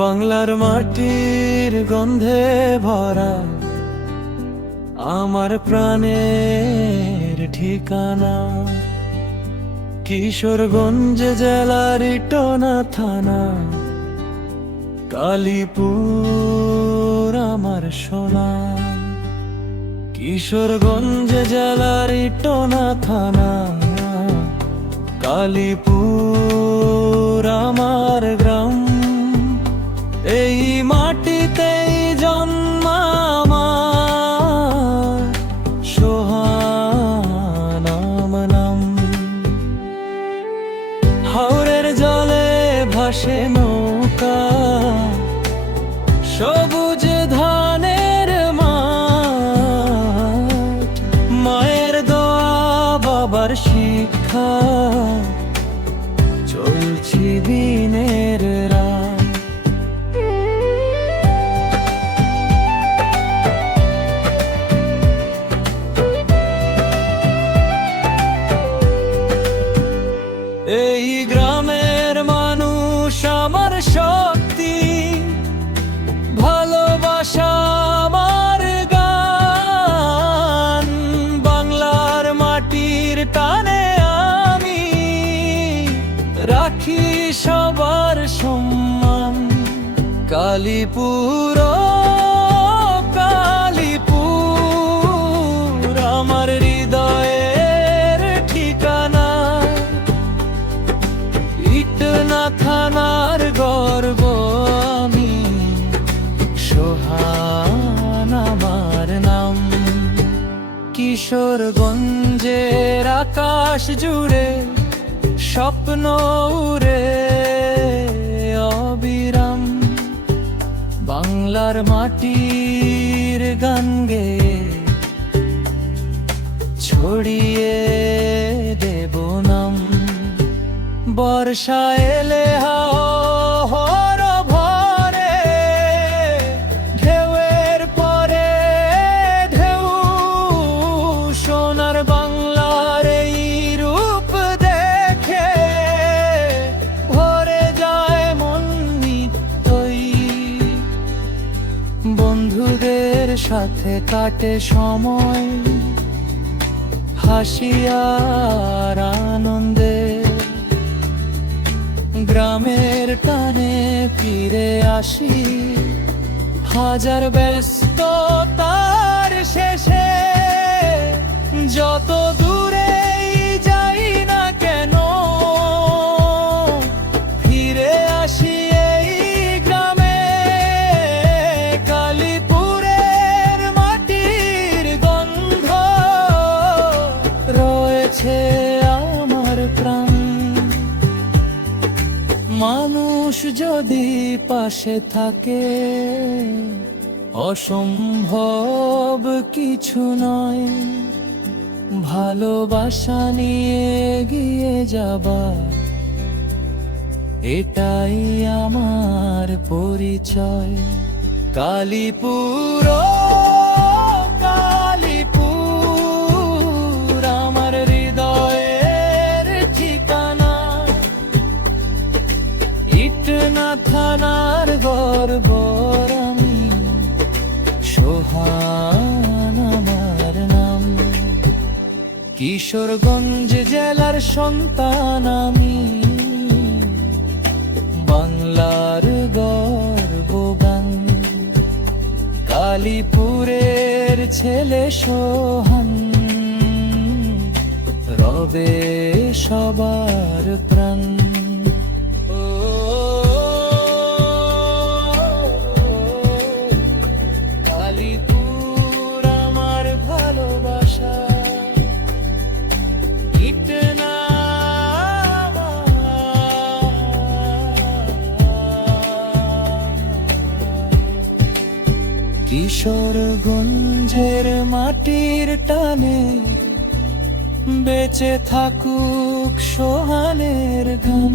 বাংলার মাটির গন্ধে ভরা আমার প্রাণের ঠিকানা, কিশোরগঞ্জ জেলার ইটনা থানা, কালীপুর আমার সোনা। কিশোরগঞ্জ জেলার ইটনা থানা, কালীপুর আমার গ্রাম। এই মাটিতেই জন্ম আমার, সোহান নাম। হাওরের জলে ভাসে নৌকা, সবুজ ধানের মাঠ, মায়ের দোয়া বাবার শিক্ষা, চলছি দিনের রাত। এই গ্রামের মানুষ আমার শক্তি, ভালোবাসা আমার গান। বাংলার মাটির টানে আমি রাখি সবার সম্মান। কালীপুর কালীপুর আমার হৃদয়ের ঠিকানা, ইটনা থানার গর্ব আমি, সোহান আমার নাম। কিশোরগঞ্জের আকাশ জুড়ে স্বপ্ন উড়ে অবিরাম। বাংলার মাটির গান গেয়ে ছড়িয়ে দেব নাম। বর্ষা এলে হর ভরে, ঢেউয়ের পরে ঢেউ, সোনার বাংলার এই রূপ দেখে ভরে যায় মন নিত্যই। বন্ধুদের সাথে কাটে সময়, হাসি আর আনন্দে। গ্রামের টানে ফিরে আসি, হাজার ব্যস্ততার শেষে। যত দূরেই যাই না কেন, ফিরে আসি এই গ্রামে। কালীপুরের মাটির গন্ধ রয়েছে আমার প্রাণ। মানুষ যদি পাশে থাকে, অসম্ভব কিছু নয়। ভালোবাসা নিয়ে এগিয়ে যাবার, এটাই আমার পরিচয়। কালীপুর কালীপুর আমার হৃদয়ের ঠিকানা, ইটনা থানার গর্ব আমি, সোহান আমার নাম। কিশোরগঞ্জ জেলার সন্তান আমি, বাংলার গর্ব গান। কালীপুরের ছেলে সোহান, রবে সবার প্রাণ। কালীপুর আমার ভালোবাসা, ইটনা কিশোরগঞ্জের মাটির টানে বেঁচে থাকুক সোহানের গান।